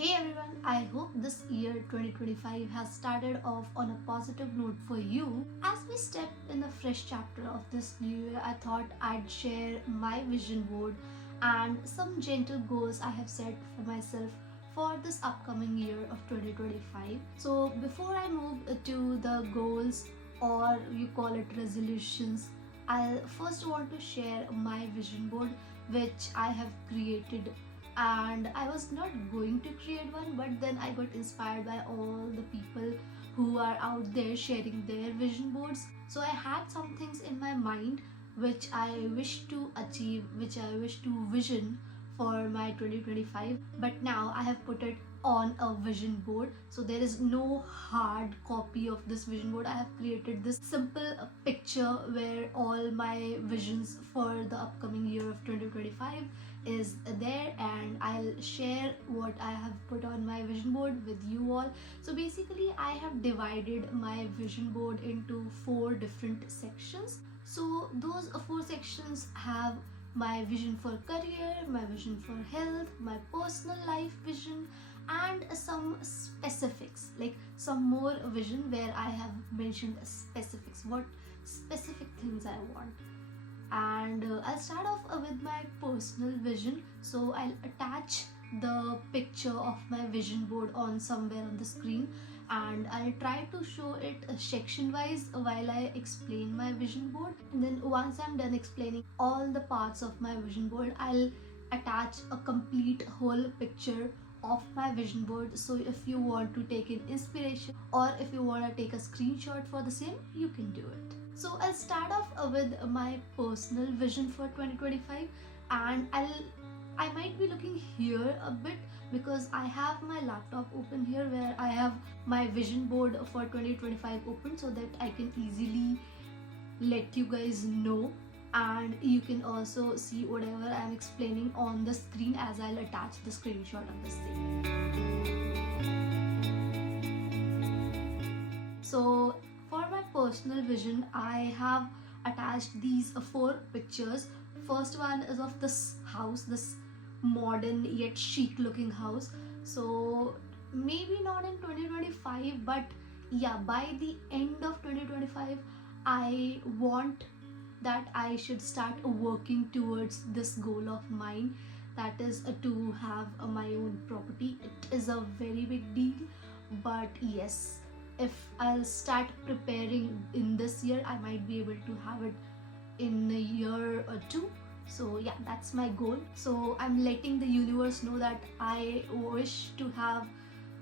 Hey everyone, I hope this year 2025 has started off on a positive note for you. As we step in the fresh chapter of this new year, I thought I'd share my vision board and some gentle goals I have set for myself for this upcoming year of 2025. So, before I move to the goals, or you call it resolutions, I first want to share my vision board which I have created, and I was not going to create one, but then I got inspired by all the people who are out there sharing their vision boards. So I had some things in my mind which I wish to achieve, which I wish to vision for my 2025, but now I have put it on a vision board. So there is no hard copy of this vision board. I have created this simple picture where all my visions for the upcoming year of 2025 is there, and I'll share what I have put on my vision board with you all. So basically I have divided my vision board into 4 different sections. So those 4 sections have my vision for career, my vision for health, my personal life vision, and some specifics, like some more vision where I have mentioned specifics, what specific things I want. And I'll start off with my personal vision. So I'll attach the picture of my vision board on somewhere on the screen, and I'll try to show it section wise while I explain my vision board. And then once I'm done explaining all the parts of my vision board, I'll attach a complete whole picture of my vision board. So if you want to take an inspiration, or if you want to take a screenshot for the same, you can do it. So I'll start off with my personal vision for 2025, and I might be looking here a bit because I have my laptop open here where I have my vision board for 2025 open, so that I can easily let you guys know, and you can also see whatever I'm explaining on the screen as I'll attach the screenshot of the same. So for my personal vision, I have attached these 4 pictures. First one is of this house, this modern yet chic looking house. So maybe not in 2025, but yeah, by the end of 2025 I want that I should start working towards this goal of mine, that is to have my own property. It is a very big deal, but yes, if I'll start preparing in this year, I might be able to have it in a year or 2. So yeah, that's my goal. So I'm letting the universe know that I wish to have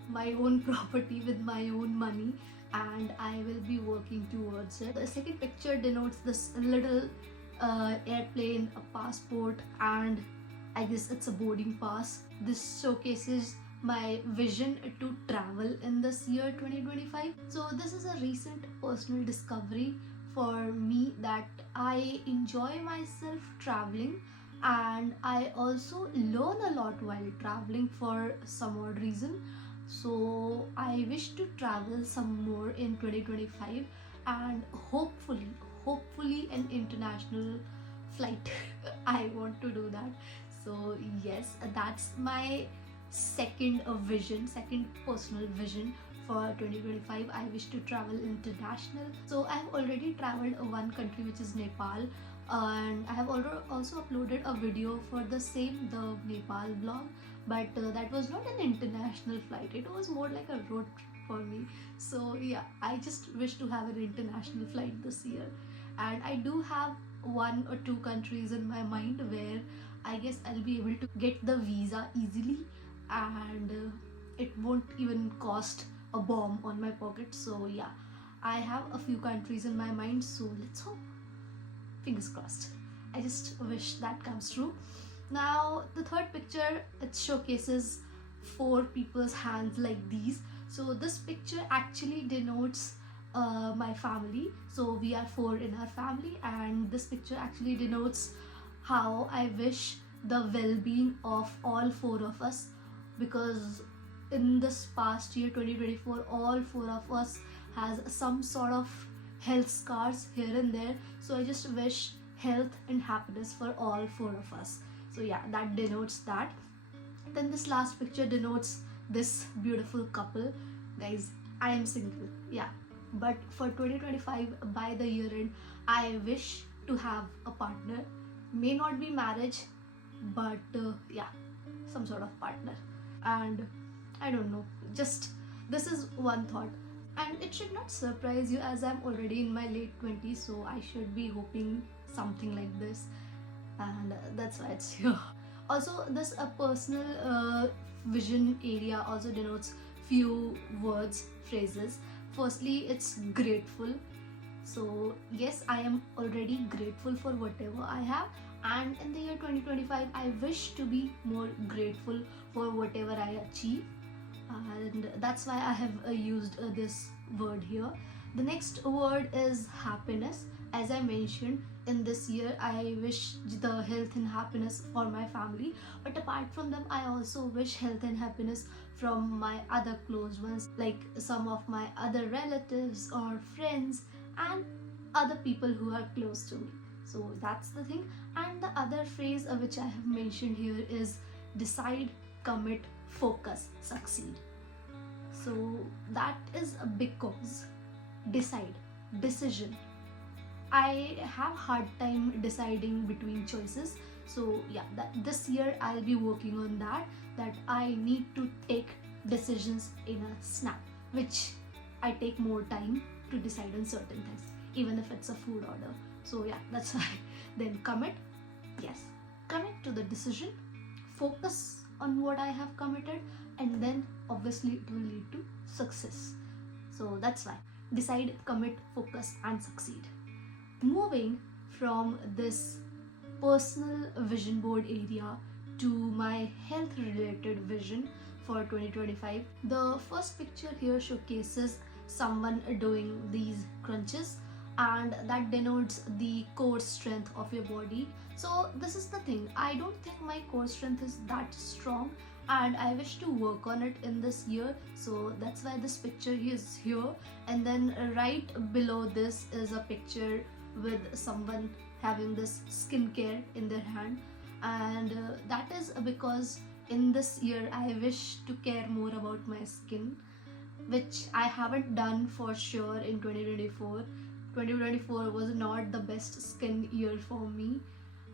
my own property with my own money, and I will be working towards it. The second picture denotes this little airplane, a passport, and I guess it's a boarding pass. This showcases my vision to travel in this year 2025. So this is a recent personal discovery for me that I enjoy myself traveling, and I also learn a lot while traveling for some odd reason. So I wish to travel some more in 2025, and hopefully an international flight. I want to do that. So yes, that's my second personal vision for 2025. I wish to travel international. So I have already traveled one country, which is Nepal, and I have also uploaded a video for the same, the Nepal vlog, but that was not an international flight, it was more like a road trip for me. So yeah, I just wish to have an international flight this year, and I do have 1 or 2 countries in my mind where I guess I'll be able to get the visa easily, and it won't even cost a bomb on my pocket. So yeah, I have a few countries in my mind, so let's hope, fingers crossed. I just wish that comes true. Now the third picture, it showcases 4 people's hands like these. So this picture actually denotes my family. So we are 4 in our family, and this picture actually denotes how I wish the well-being of all 4 of us, because in this past year 2024, all 4 of us has some sort of health scars here and there. So I just wish health and happiness for all 4 of us. So yeah, that denotes that. Then this last picture denotes this beautiful couple. Guys, I am single, yeah, but for 2025, by the year end, I wish to have a partner. May not be marriage, but yeah, some sort of partner. And I don't know, just this is one thought. And it should not surprise you as I'm already in my late 20s, so I should be hoping something like this. And that's why it's here. Also, this personal vision area also denotes few words, phrases. Firstly, it's grateful. So yes, I am already grateful for whatever I have, and in the year 2025 I wish to be more grateful for whatever I achieve, and that's why I have used this word here. The next word is happiness. As I mentioned, in this year I wish the health and happiness for my family, but apart from them I also wish health and happiness from my other close ones, like some of my other relatives or friends and other people who are close to me. So that's the thing. And the other phrase which I have mentioned here is decide, commit, focus, succeed. So that is a big cause. Decide, decision. I have hard time deciding between choices. So yeah, this year I'll be working on that I need to take decisions in a snap, which I take more time to decide on certain things, even if it's a food order. So yeah, that's why. Then commit. Yes, commit to the decision, focus on what I have committed, and then obviously it will lead to success. So that's why. Decide, commit, focus, and succeed. Moving from this personal vision board area to my health related vision for 2025. The first picture here showcases someone doing these crunches, and that denotes the core strength of your body. So this is the thing, I don't think my core strength is that strong, and I wish to work on it in this year. So that's why this picture is here. And then right below this is a picture with someone having this skincare in their hand, and that is because in this year I wish to care more about my skin, which I haven't done for sure in 2024. 2024 was not the best skin year for me.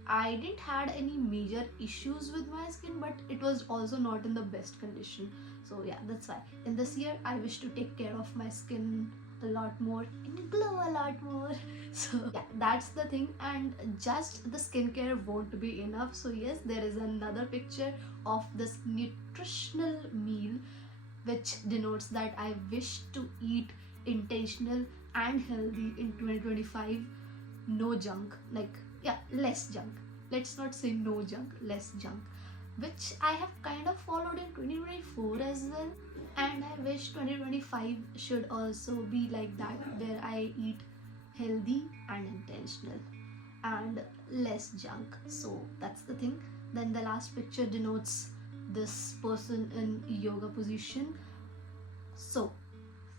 I didn't had any major issues with my skin, but it was also not in the best condition. So yeah, that's why in this year I wish to take care of my skin a lot more and glow a lot more. So yeah, that's the thing. And just the skincare won't be enough. So yes, there is another picture of this nutritional meal, which denotes that I wish to eat intentional and healthy in 2025. No junk, like yeah, less junk. Let's not say no junk, less junk, which I have kind of followed in 2024 as well. And I wish 2025 should also be like that, where I eat healthy and intentional and less junk. So that's the thing. Then the last picture denotes this person in yoga position. So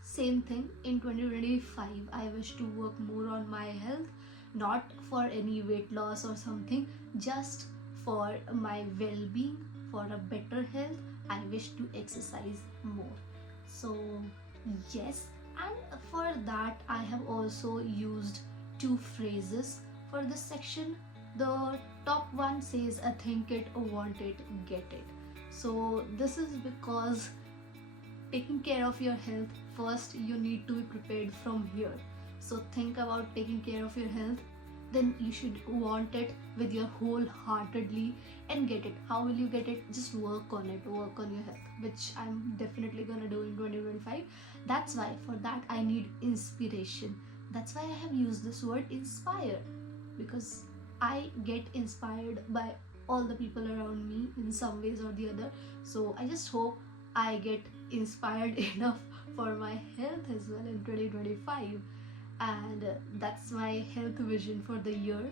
same thing, in 2025 I wish to work more on my health, not for any weight loss or something, just for my well-being, for a better health. I wish to exercise more. So yes, and for that I have also used two phrases for this section. The top one says think it, want it, get it. So this is because taking care of your health, first you need to be prepared from here. So think about taking care of your health, then you should want it with your wholeheartedly and get it. How will you get it? Just work on it, work on your health, which I'm definitely gonna do in 2025. That's why for that I need inspiration. That's why I have used this word inspire, because I get inspired by all the people around me in some ways or the other. So I just hope I get inspired enough for my health as well in 2025. And that's my health vision for the year.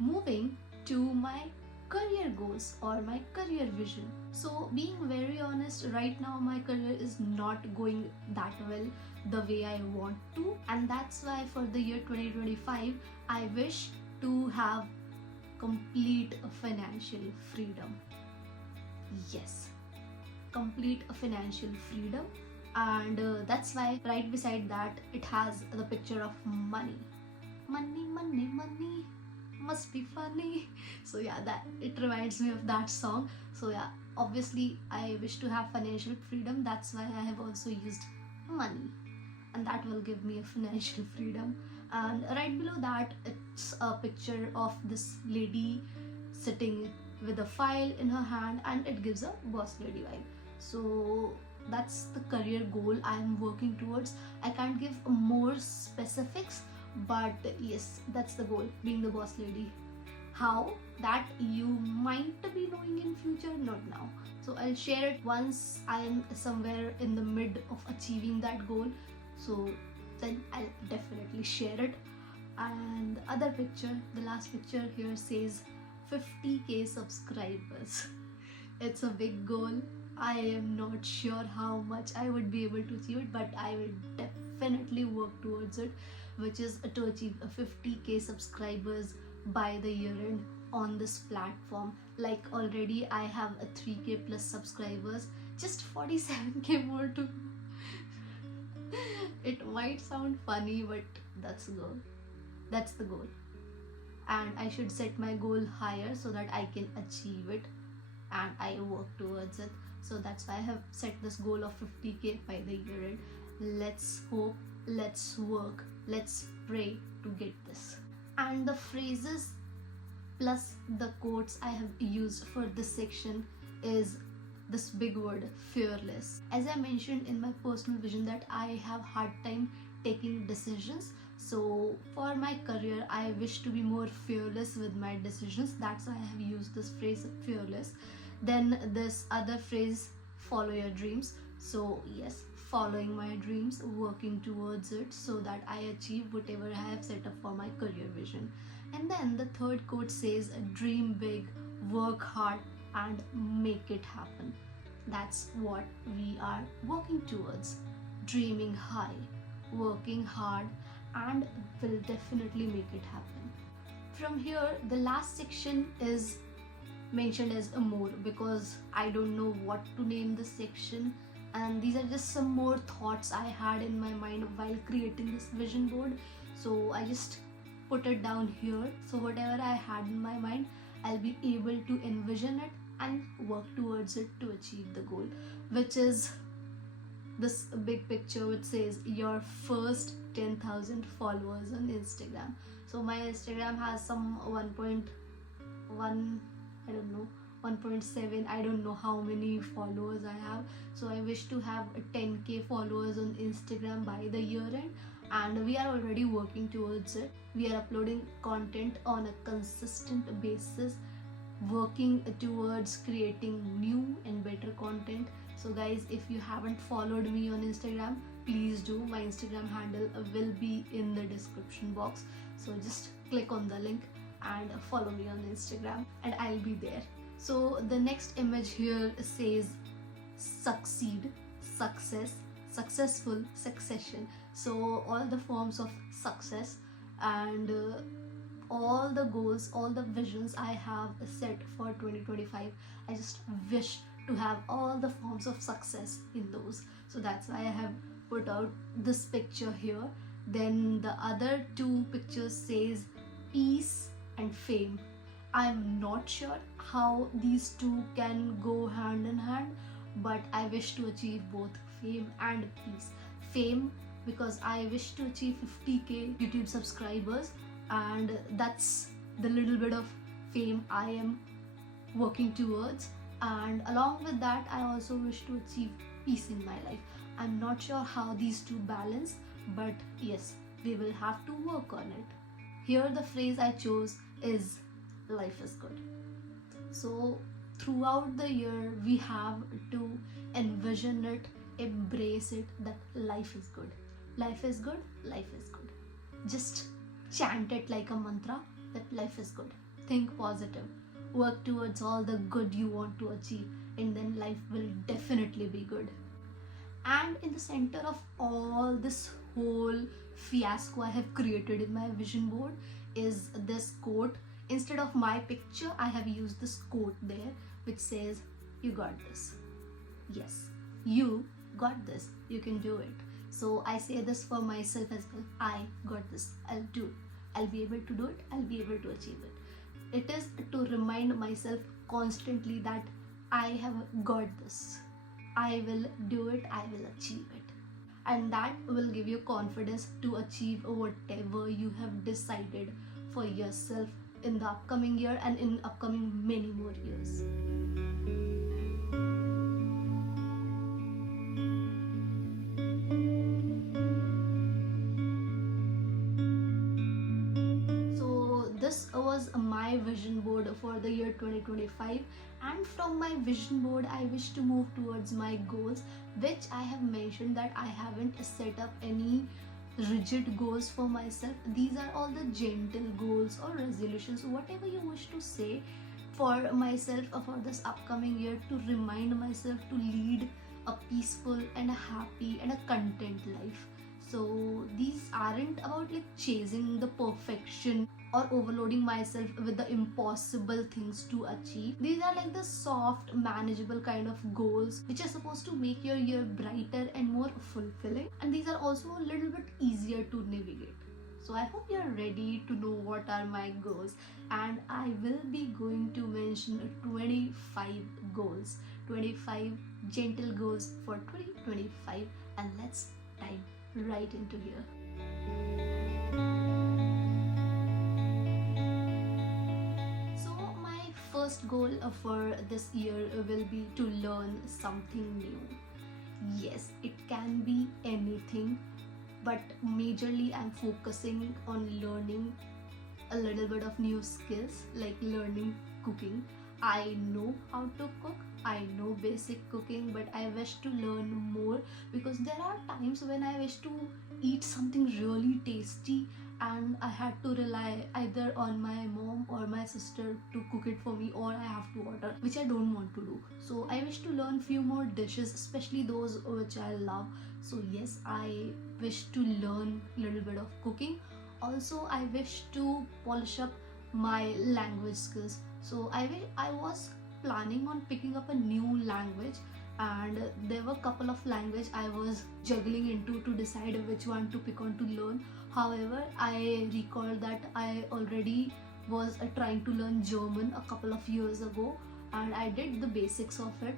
Moving to my career goals or my career vision. So being very honest, right now my career is not going that well the way I want to, and that's why for the year 2025 I wish to have complete financial freedom. Yes, complete financial freedom, and that's why right beside that it has the picture of money. Money, money, money must be funny. So yeah, that it reminds me of that song. So yeah, obviously I wish to have financial freedom, that's why I have also used money, and that will give me a financial freedom. And right below that it's a picture of this lady sitting with a file in her hand, and it gives a boss lady vibe. So that's the career goal I am working towards. I can't give more specifics, but yes, that's the goal, being the boss lady. How? That you might be knowing in future, not now. So I'll share it once I am somewhere in the mid of achieving that goal. So then I'll definitely share it. And the other picture, the last picture here says 50k subscribers. It's a big goal. I am not sure how much I would be able to achieve it, but I will definitely work towards it, which is to achieve a 50k subscribers by the year end on this platform. Like already I have a 3k plus subscribers, just 47k more to it might sound funny, but that's the goal. That's the goal. And I should set my goal higher so that I can achieve it, and I work towards it. So that's why I have set this goal of 50k by the year end. Let's hope, let's work, let's pray to get this. And the phrases plus the quotes I have used for this section is this big word, fearless. As I mentioned in my personal vision that I have hard time taking decisions, so for my career I wish to be more fearless with my decisions. That's why I have used this phrase, fearless. Then this other phrase, follow your dreams. So yes, following my dreams, working towards it so that I achieve whatever I have set up for my career vision. And then the third quote says, dream big, work hard, and make it happen. That's what we are working towards. Dreaming high, working hard, and will definitely make it happen. From here, the last section is mentioned as a more, because I don't know what to name this section, and these are just some more thoughts I had in my mind while creating this vision board. So I just put it down here, so whatever I had in my mind, I'll be able to envision it and work towards it to achieve the goal, which is this big picture which says your first 10,000 followers on Instagram. So my Instagram has some 1.1, I don't know, 1.7, I don't know how many followers I have. So I wish to have 10k followers on Instagram by the year end, and we are already working towards it. We are uploading content on a consistent basis, working towards creating new and better content. So guys, if you haven't followed me on Instagram, please do. My Instagram handle will be in the description box, so just click on the link and follow me on Instagram and I'll be there. So the next image here says succeed, success, successful, succession. So all the forms of success and all the goals, all the visions I have set for 2025, I just wish to have all the forms of success in those. So that's why I have put out this picture here. Then the other two pictures says peace and fame. I'm not sure how these two can go hand in hand, but I wish to achieve both fame and peace. Fame because I wish to achieve 50k YouTube subscribers, and that's the little bit of fame I am working towards. And along with that, I also wish to achieve peace in my life. I'm not sure how these two balance, but yes, we will have to work on it. Here the phrase I chose is life is good. So throughout the year we have to envision it, embrace it, that life is good. Life is good, life is good. Just chant it like a mantra that life is good. Think positive. Work towards all the good you want to achieve, and then life will definitely be good. And in the center of all this whole fiasco I have created in my vision board is this quote. Instead of my picture, I have used this quote there which says, you got this. Yes, you got this. You can do it. So I say this for myself as well. I got this. I'll do it. I'll be able to do it. I'll be able to achieve it. It is to remind myself constantly that I have got this. I will do it. I will achieve it. And that will give you confidence to achieve whatever you have decided for yourself in the upcoming year and in upcoming many more years. So this was my vision board for the year 2025, and from my vision board I wish to move towards my goals, which I have mentioned that I haven't set up any rigid goals for myself. These are all the gentle goals or resolutions, whatever you wish to say, for myself for this upcoming year, to remind myself to lead a peaceful and a happy and a content life. So these aren't about like chasing the perfection or overloading myself with the impossible things to achieve. These are like the soft, manageable kind of goals which are supposed to make your year brighter and more fulfilling. And these are also a little bit easier to navigate. So I hope you're ready to know what are my goals, and I will be going to mention 25 goals, 25 gentle goals for 2025, and let's dive right into here. So my first goal for this year will be to learn something new. Yes, it can be anything, but majorly I'm focusing on learning a little bit of new skills, like learning cooking. I know how to cook, I know basic cooking, but I wish to learn more, because there are times when I wish to eat something really tasty and I had to rely either on my mom or my sister to cook it for me, or I have to order, which I don't want to do. So I wish to learn few more dishes, especially those which I love. So yes, I wish to learn a little bit of cooking. Also, I wish to polish up my language skills. So I was planning on picking up a new language, and there were a couple of language I was juggling into to decide which one to pick on to learn. However, I recall that I already was trying to learn German a couple of years ago, and I did the basics of it.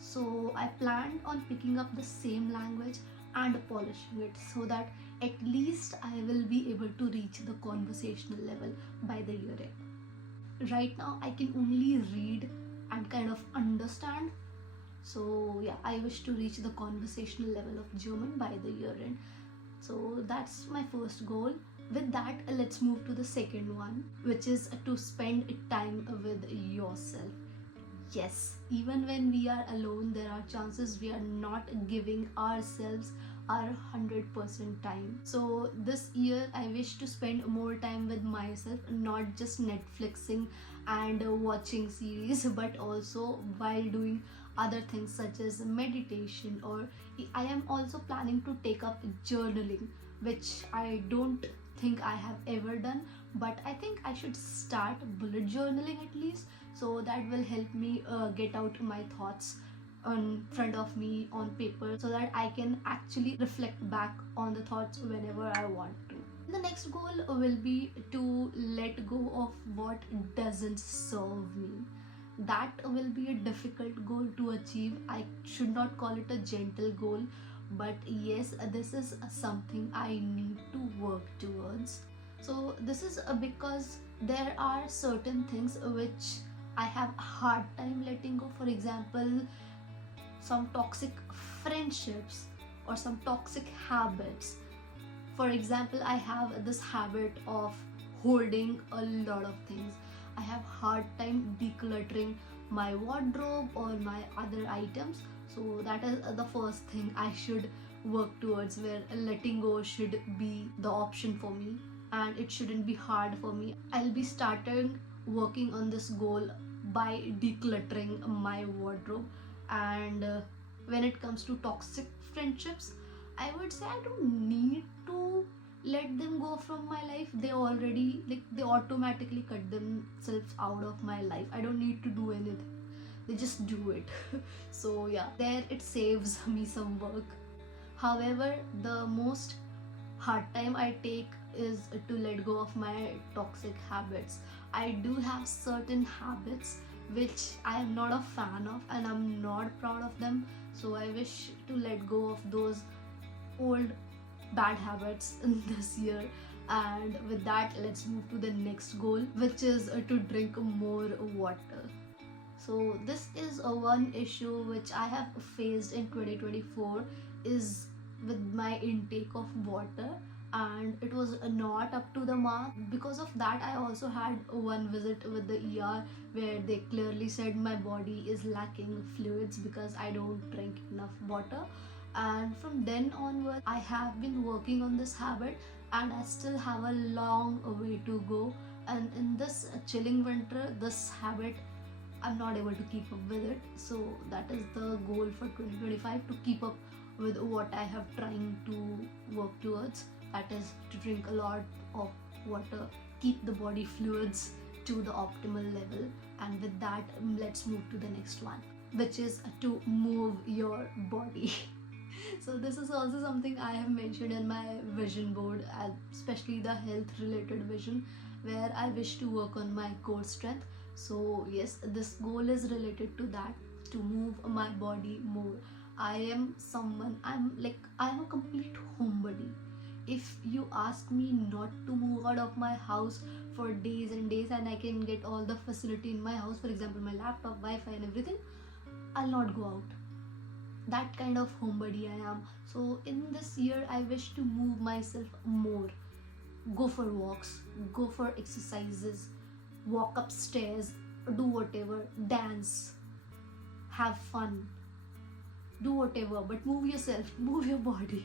So I planned on picking up the same language and polishing it, so that at least I will be able to reach the conversational level by the year end. Right now I can only read and kind of understand. So yeah, I wish to reach the conversational level of German by the year end. So that's my first goal. With that, let's move to the second one, which is to spend time with yourself. Yes, even when we are alone, there are chances we are not giving ourselves our 100% time. So this year I wish to spend more time with myself, not just Netflixing and watching series, but also while doing other things such as meditation, or I am also planning to take up journaling, which I don't think I have ever done, but I think I should start bullet journaling at least. So that will help me get out my thoughts in front of me on paper, so that I can actually reflect back on the thoughts whenever I want to. The next goal will be to let go of what doesn't serve me. That will be a difficult goal to achieve. I should not call it a gentle goal, but yes, this is something I need to work towards. So this is because there are certain things which I have a hard time letting go. For example, some toxic friendships or some toxic habits. For example, I have this habit of holding a lot of things. I have hard time decluttering my wardrobe or my other items. So that is the first thing I should work towards, where letting go should be the option for me, and it shouldn't be hard for me. I'll be starting working on this goal by decluttering my wardrobe. And when it comes to toxic friendships, I would say I don't need to let them go from my life. They already, like, they automatically cut themselves out of my life. I don't need to do anything. they just do it. So yeah, there it saves me some work. However, the most hard time I take is to let go of my toxic habits. I do have certain habits which I am not a fan of and I'm not proud of them. So I wish to let go of those old bad habits in this year. And with that, let's move to the next goal, which is to drink more water. So this is a one issue which I have faced in 2024 is with my intake of water, and it was not up to the mark. Because of that, I also had one visit with the ER where they clearly said my body is lacking fluids because I don't drink enough water. And from then onward, I have been working on this habit and I still have a long way to go. And in this chilling winter, this habit I'm not able to keep up with it. So that is the goal for 2025, to keep up with what I have trying to work towards. That is to drink a lot of water, keep the body fluids to the optimal level. And with that, let's move to the next one, which is to move your body. So this is also something I have mentioned in my vision board, especially the health related vision, where I wish to work on my core strength. So yes, this goal is related to that, to move my body more. I'm a complete homebody. If you ask me not to move out of my house for days and days and I can get all the facility in my house, for example my laptop, Wi-Fi and everything, I'll not go out. That kind of homebody I am. So in this year I wish to move myself more, go for walks, go for exercises, walk upstairs, do whatever, dance, have fun, do whatever, but move yourself, move your body.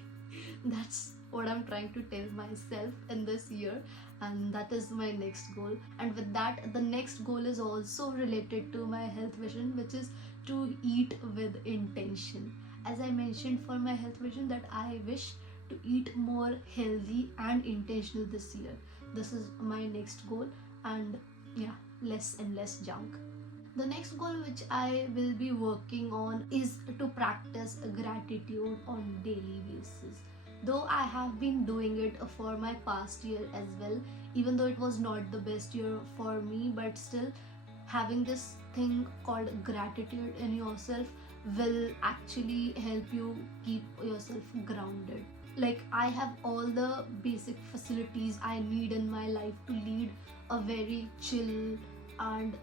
That's what I'm trying to tell myself in this year, and that is my next goal. And with that, the next goal is also related to my health vision, which is to eat with intention. As I mentioned for my health vision, that I wish to eat more healthy and intentional this year. This is my next goal, and yeah, less and less junk. The next goal which I will be working on is to practice gratitude on daily basis. Though I have been doing it for my past year as well, even though it was not the best year for me, but still having this thing called gratitude in yourself will actually help you keep yourself grounded. Like, I have all the basic facilities I need in my life to lead a very chill and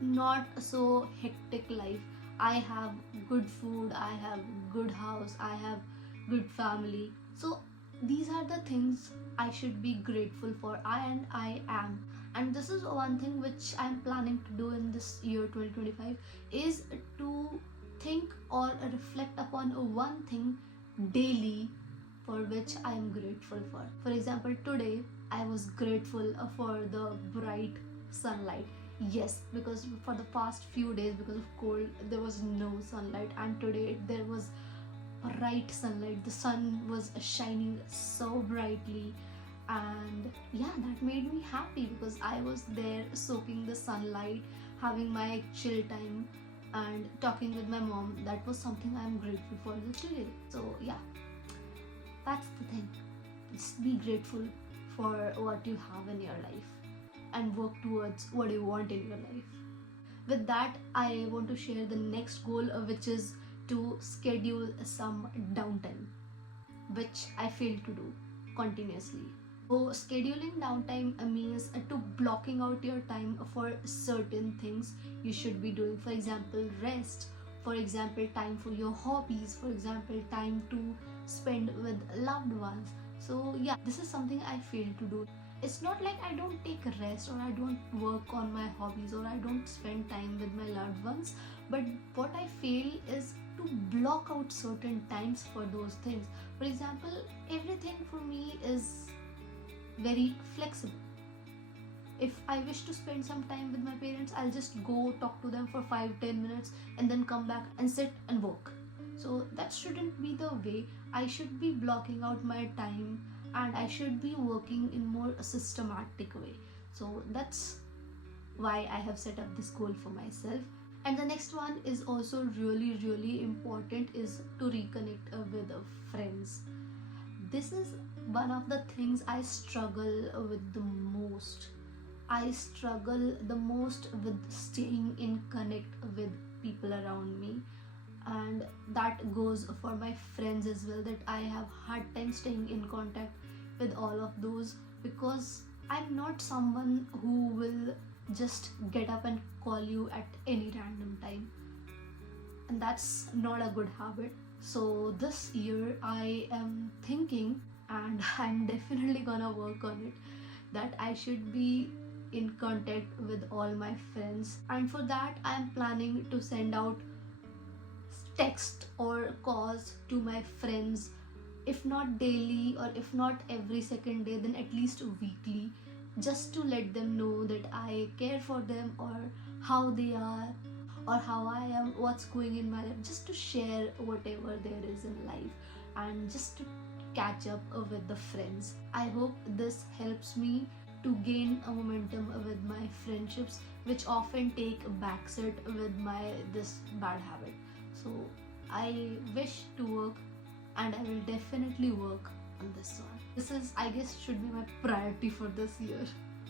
not so hectic life. I have good food, I have good house, I have good family. So these are the things I should be grateful for, and I am. And this is one thing which I'm planning to do in this year 2025, is to think or reflect upon one thing daily for which I am grateful for. For example, today I was grateful for the bright sunlight. Yes, because for the past few days, because of cold, there was no sunlight, and today there was bright sunlight. The sun was shining so brightly, and yeah, that made me happy because I was there soaking the sunlight, having my chill time and talking with my mom. That was something I'm grateful for today. So yeah, that's the thing. Just be grateful for what you have in your life and work towards what you want in your life. With that, I want to share the next goal, which is to schedule some downtime, which I fail to do continuously. So scheduling downtime means to blocking out your time for certain things you should be doing. For example, rest. For example, time for your hobbies. For example, time to spend with loved ones. So yeah, this is something I fail to do. It's not like I don't take a rest or I don't work on my hobbies or I don't spend time with my loved ones, but what I fail is to block out certain times for those things. For example, everything for me is very flexible. If I wish to spend some time with my parents, I'll just go talk to them for 5-10 minutes and then come back and sit and work. So that shouldn't be the way. I should be blocking out my time and I should be working in more a systematic way. So that's why I have set up this goal for myself. And the next one is also really important, is to reconnect with friends. This is one of the things I struggle with the most. I struggle the most with staying in connect with people around me, and that goes for my friends as well, that I have hard time staying in contact with all of those, because I'm not someone who will just get up and call you at any random time, and that's not a good habit. So this year I am thinking, and I'm definitely gonna work on it, that I should be in contact with all my friends, and for that I am planning to send out text or calls to my friends, if not daily or if not every second day, then at least weekly, just to let them know that I care for them, or how they are, or how I am, what's going in my life, just to share whatever there is in life, and just to catch up with the friends. I hope this helps me to gain a momentum with my friendships, which often take a backseat with my this bad habit. So I wish to work, and I will definitely work on this one. This is, I guess, should be my priority for this year.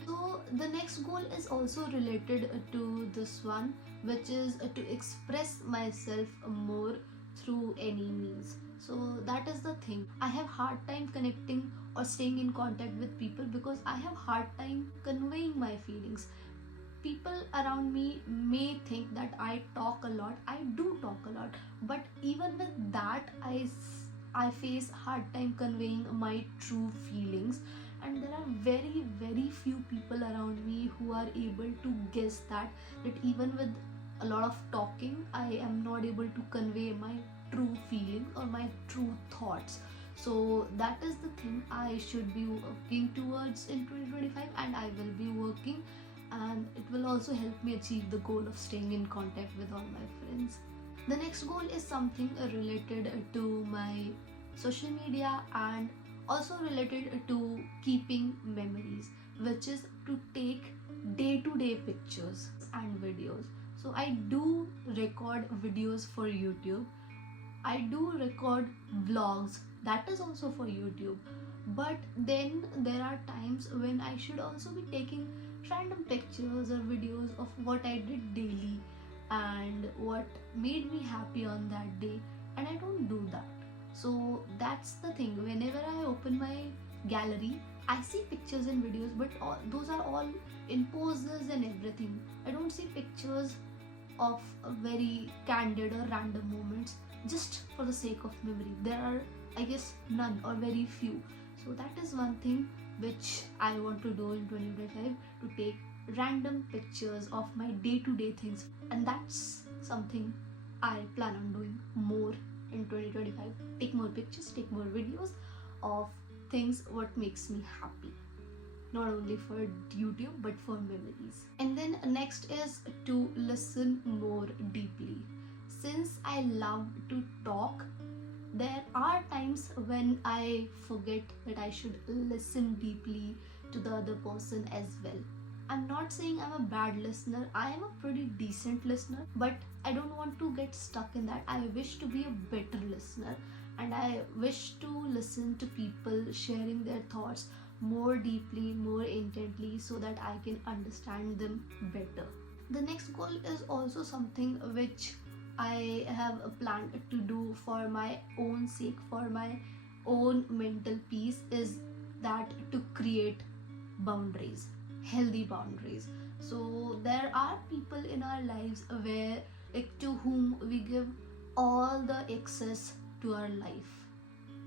So the next goal is also related to this one, which is to express myself more through any means. So that is the thing. I have hard time connecting or staying in contact with people because I have hard time conveying my feelings. People around me may think that I talk a lot. I do talk a lot, but even with that, I face hard time conveying my true feelings, and there are very few people around me who are able to guess that even with a lot of talking, I am not able to convey my true feelings or my true thoughts. So that is the thing I should be working towards in 2025, and I will be working, and it will also help me achieve the goal of staying in contact with all my friends. The next goal is something related to my social media, and also related to keeping memories, which is to take day-to-day pictures and videos. So I do record videos for YouTube, I do record vlogs, that is also for YouTube, but then there are times when I should also be taking random pictures or videos of what I did daily and what made me happy on that day, and I don't do that. So that's the thing. Whenever I open my gallery, I see pictures and videos, but those are all in poses and everything. I don't see pictures of very candid or random moments just for the sake of memory. There are, I guess, none or very few. So that is one thing which I want to do in 2025, to take random pictures of my day-to-day things, and that's something I plan on doing more in 2025. Take more pictures, take more videos of things what makes me happy, not only for YouTube but for memories. And then next is to listen more deeply. Since I love to talk, there are times when I forget that I should listen deeply to the other person as well. I'm not saying I'm a bad listener, I am a pretty decent listener, but I don't want to get stuck in that. I wish to be a better listener, and I wish to listen to people sharing their thoughts more deeply, more intently, so that I can understand them better. The next goal is also something which I have planned to do for my own sake, for my own mental peace, is that to create boundaries, healthy boundaries. So there are people in our lives where, like, to whom we give all the access to our life,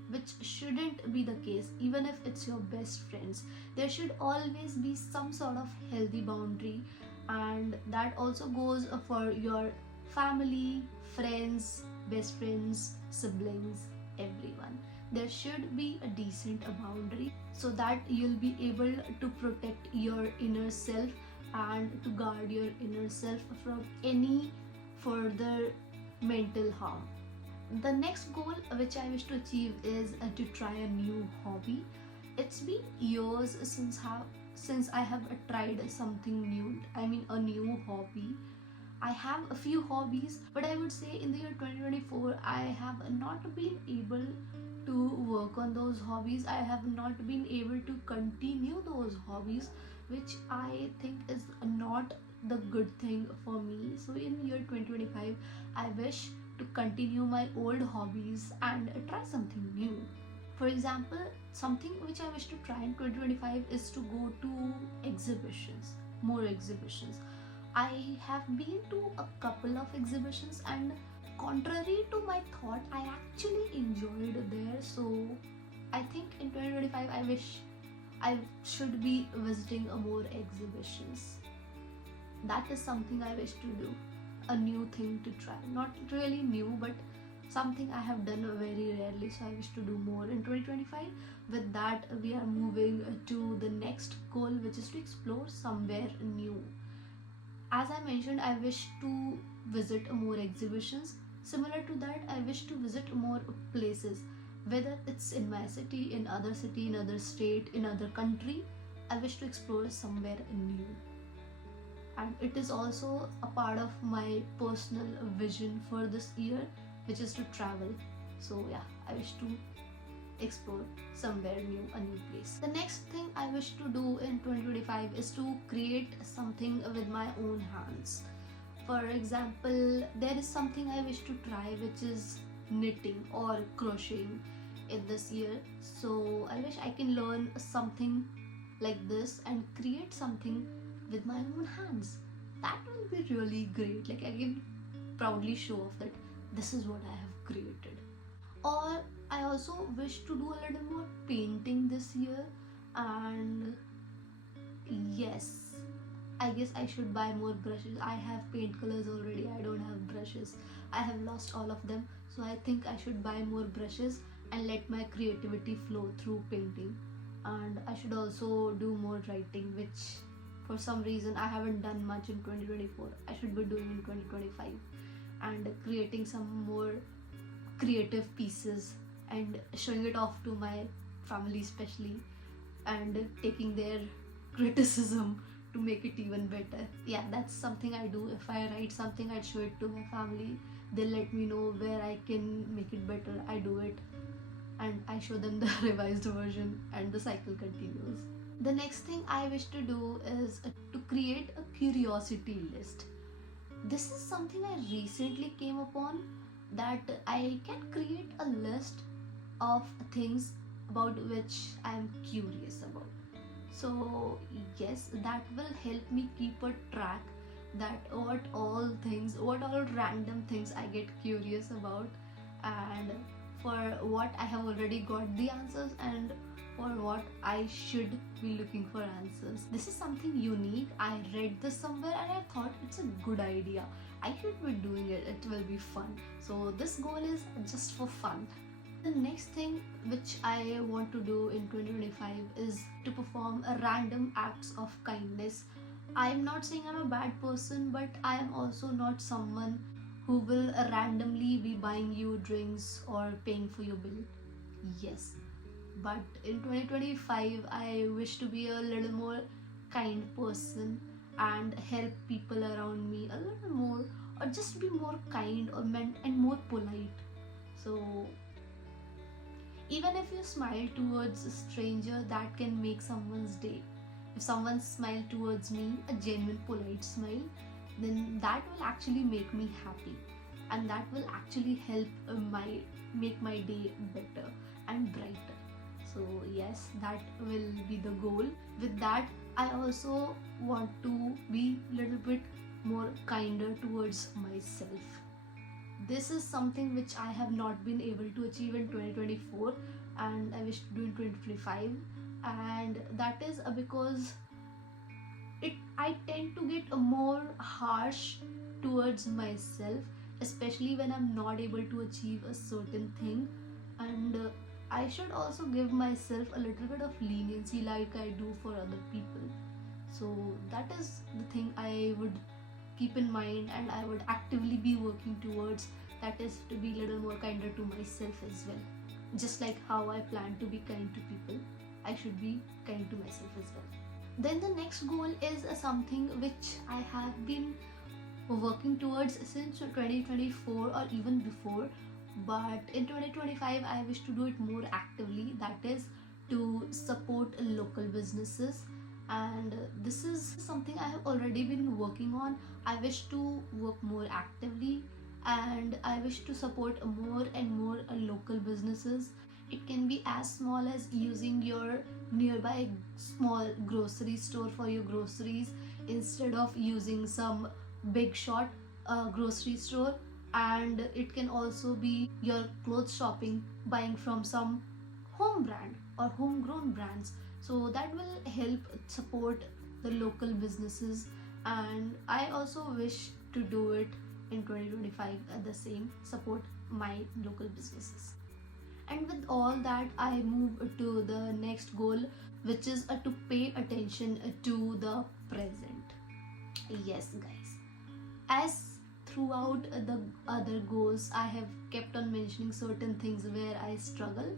which shouldn't be the case. Even if it's your best friends, there should always be some sort of healthy boundary, and that also goes for your family, friends, best friends, siblings, everyone. There should be a decent boundary, so that you'll be able to protect your inner self and to guard your inner self from any further mental harm. The next goal which I wish to achieve is to try a new hobby. It's been years since I have tried something new, I mean a new hobby, I have a few hobbies, but I would say in the year 2024 I have not been able to work on those hobbies. I have not been able to continue those hobbies, which I think is not the good thing for me. So in year 2025 I wish to continue my old hobbies and try something new. For example, something which I wish to try in 2025 is to go to exhibitions, more exhibitions. I have been to a couple of exhibitions, and contrary to my thought, I actually enjoyed there. So I think in 2025 I wish I should be visiting a more exhibitions. That is something I wish to do, a new thing to try. Not really new, but something I have done very rarely, so I wish to do more in 2025. With that, we are moving to the next goal, which is to explore somewhere new. As I mentioned, I wish to visit more exhibitions. Similar to that, I wish to visit more places, whether it's in my city, in other city, in other state, in other country. I wish to explore somewhere new. And it is also a part of my personal vision for this year, which is to travel. So yeah, I wish to explore somewhere new, a new place. The next thing I wish to do in 2025 is to create something with my own hands. For example, there is something I wish to try, which is knitting or crocheting in this year. So I wish I can learn something like this and create something with my own hands. That will be really great. Like, I can proudly show off that this is what I have created. Or I also wish to do a little more painting this year, and yes, I guess I should buy more brushes. I have paint colors already, I don't have brushes. I have lost all of them, so I think I should buy more brushes and let my creativity flow through painting. And I should also do more writing, which for some reason I haven't done much in 2024. I should be doing in 2025, and creating some more creative pieces and showing it off to my family especially, and taking their criticism to make it even better. Yeah, that's something I do. If I write something, I show it to my family. They let me know where I can make it better. I do it and I show them the revised version, and the cycle continues. The next thing I wish to do is to create a curiosity list. This is something I recently came upon, that I can create a list of things about which I am curious about. So yes, that will help me keep a track that what all random things I get curious about, and for what I have already got the answers, and for what I should be looking for answers. This is something unique. I read this somewhere and I thought it's a good idea. I should be doing it. It will be fun. So this goal is just for fun. The next thing which I want to do in 2025 is to perform a random acts of kindness. I am not saying I'm a bad person, but I am also not someone who will randomly be buying you drinks or paying for your bill. Yes, but in 2025 I wish to be a little more kind person and help people around me a little more, or just be more kind and more polite. So even if you smile towards a stranger, that can make someone's day. If someone smiles towards me, a genuine polite smile, then that will actually make me happy, and that will actually help make my day better and brighter. So yes, that will be the goal. With that, I also want to be a little bit more kinder towards myself. This is something which I have not been able to achieve in 2024, and I wish to do in 2025, and that is because I tend to get more harsh towards myself, especially when I'm not able to achieve a certain thing. And I should also give myself a little bit of leniency like I do for other people. So that is the thing I would keep in mind, and I would actively be working towards. That is to be a little more kinder to myself as well. Just like how I plan to be kind to people, I should be kind to myself as well. Then the next goal is something which I have been working towards since 2024 or even before, but in 2025 I wish to do it more actively, that is to support local businesses. And this is something I have already been working on. I wish to work more actively, and I wish to support more and more local businesses. It can be as small as using your nearby small grocery store for your groceries instead of using some big shot grocery store. And it can also be your clothes shopping, buying from some home brand or homegrown brands, so that will help support the local businesses. And I also wish to do it in 2025 at the same, support my local businesses. And with all that, I move to the next goal, which is to pay attention to the present. Yes, guys, as throughout the other goals I have kept on mentioning certain things where I struggle,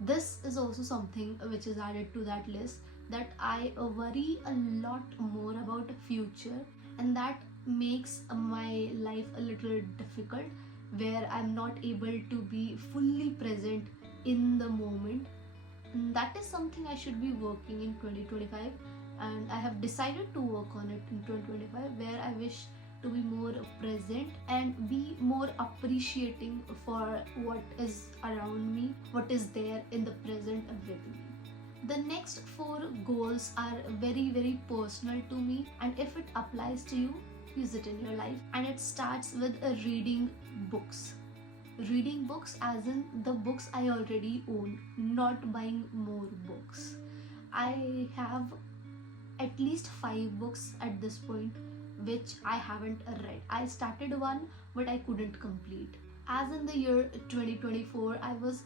this is also something which is added to that list, that I worry a lot more about the future, and that makes my life a little difficult, where I'm not able to be fully present in the moment. And that is something I should be working in 2025, and I have decided to work on it in 2025, where I wish to be more present and be more appreciating for what is around me, what is there in the present with me. The next four goals are very, very personal to me, and if it applies to you, use it in your life. And it starts with reading books. Reading books as in the books I already own, not buying more books. I have at least 5 books at this point which I haven't read. I started one but I couldn't complete. As in the year 2024, I was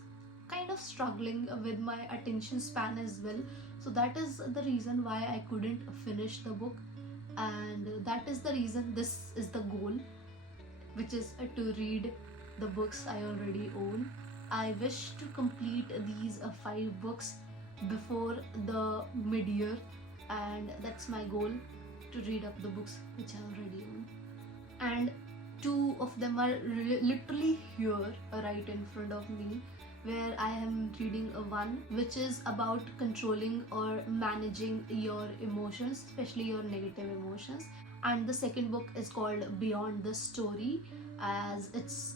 kind of struggling with my attention span as well. So that is the reason why I couldn't finish the book. And that is the reason this is the goal, which is to read the books I already own. I wish to complete these 5 books before the mid-year, and that's my goal, to read up the books which I already own. And 2 of them are literally here right in front of me, where I am reading one which is about controlling or managing your emotions, especially your negative emotions. And the second book is called Beyond the Story, as it's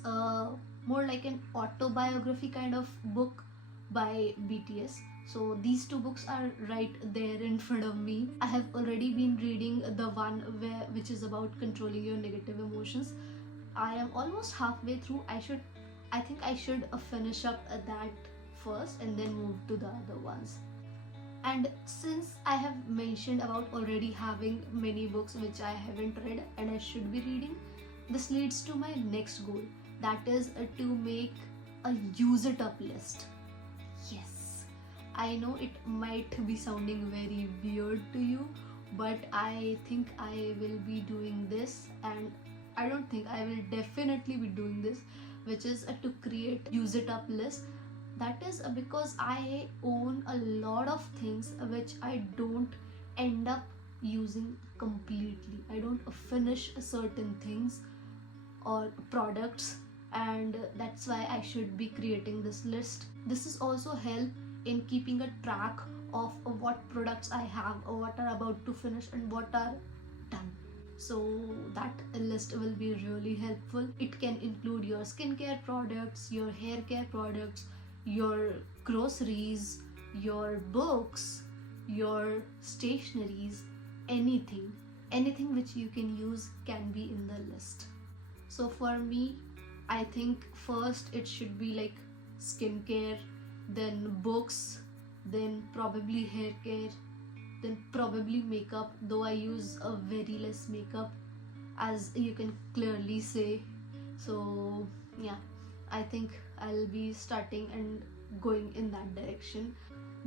more like an autobiography kind of book by BTS. So these 2 books are right there in front of me. I have already been reading the one which is about controlling your negative emotions. I am almost halfway through. I think I should finish up that first and then move to the other ones. And since I have mentioned about already having many books which I haven't read and I should be reading, this leads to my next goal, that is to make a use it up list. Yes, I know it might be sounding very weird to you, but I think I will be doing this, and I don't think, I will definitely be doing this, which is to create use it up list. That is because I own a lot of things which I don't end up using completely. I don't finish certain things or products, and that's why I should be creating this list. This is also help in keeping a track of what products I have or what are about to finish and what are done. So that list will be really helpful. It can include your skincare products, your hair care products, your groceries, your books, your stationeries, anything which you can use can be in the list. So for me, I think first it should be like skincare, then books, then probably hair care, then probably makeup, though I use a very less makeup, as you can clearly say. So yeah, I think I'll be starting and going in that direction.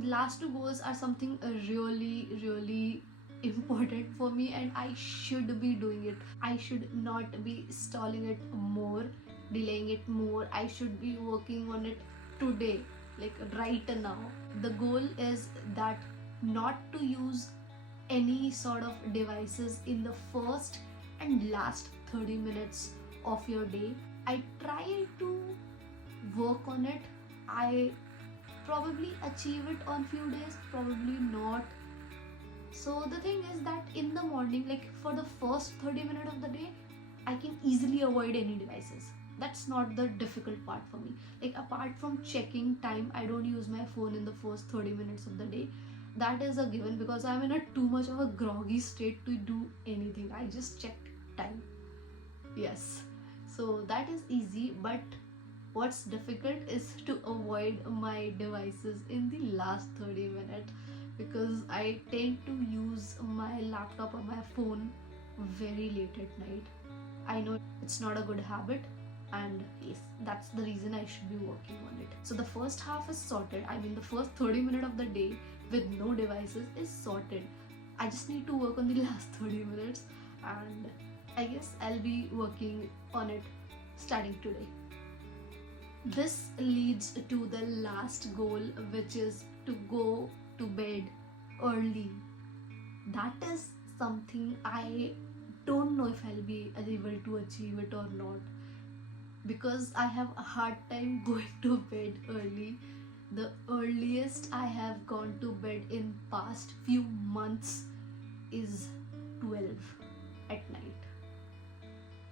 The last 2 goals are something really important for me, and I should be doing it. I should not be stalling it more, delaying it more. I should be working on it today, like right now. The goal is that not to use any sort of devices in the first and last 30 minutes of your day. I try to work on it. I probably achieve it on few days, probably not. So the thing is that in the morning, like for the first 30 minutes of the day, I can easily avoid any devices. That's not the difficult part for me. Like apart from checking time, I don't use my phone in the first 30 minutes of the day. That is a given because I'm in a too much of a groggy state to do anything. I just check time. Yes. So that is easy, but what's difficult is to avoid my devices in the last 30 minutes because I tend to use my laptop or my phone very late at night. I know it's not a good habit, and yes, that's the reason I should be working on it. So the first half is sorted. I mean, the first 30 minutes of the day with no devices is sorted. I just need to work on the last 30 minutes, and I guess I'll be working on it starting today. This leads to the last goal, which is to go to bed early. That is something I don't know if I'll be able to achieve it or not because I have a hard time going to bed early. The earliest I have gone to bed in past few months is 12 at night.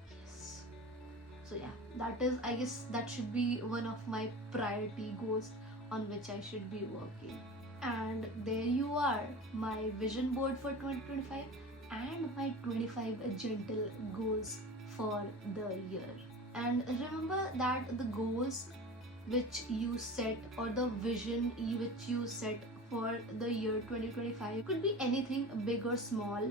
Yes. So yeah, that is, I guess that should be one of my priority goals on which I should be working. And there you are, my vision board for 2025 and my 25 gentle goals for the year. And remember that the goals which you set or the vision which you set for the year 2025 could be anything big or small,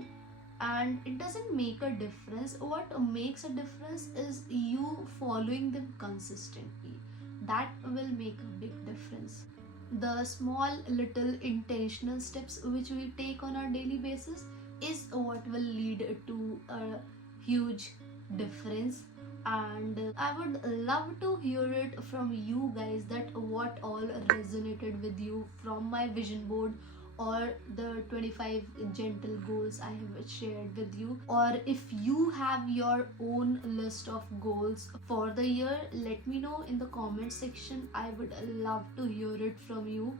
and it doesn't make a difference. What makes a difference is you following them consistently. That will make a big difference. The small little intentional steps which we take on our daily basis is what will lead to a huge difference. And I would love to hear it from you guys, that what all resonated with you from my vision board or the 25 gentle goals I have shared with you. Or if you have your own list of goals for the year, let me know in the comment section. I would love to hear it from you,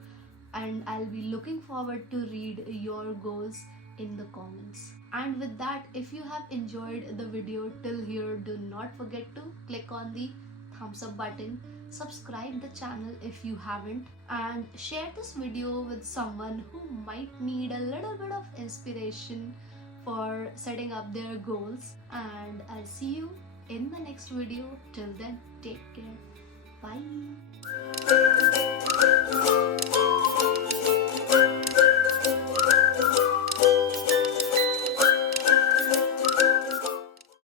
and I'll be looking forward to read your goals in the comments. And with that, if you have enjoyed the video till here, do not forget to click on the thumbs up button, subscribe the channel if you haven't, and share this video with someone who might need a little bit of inspiration for setting up their goals. And I'll see you in the next video. Till then, take care. Bye.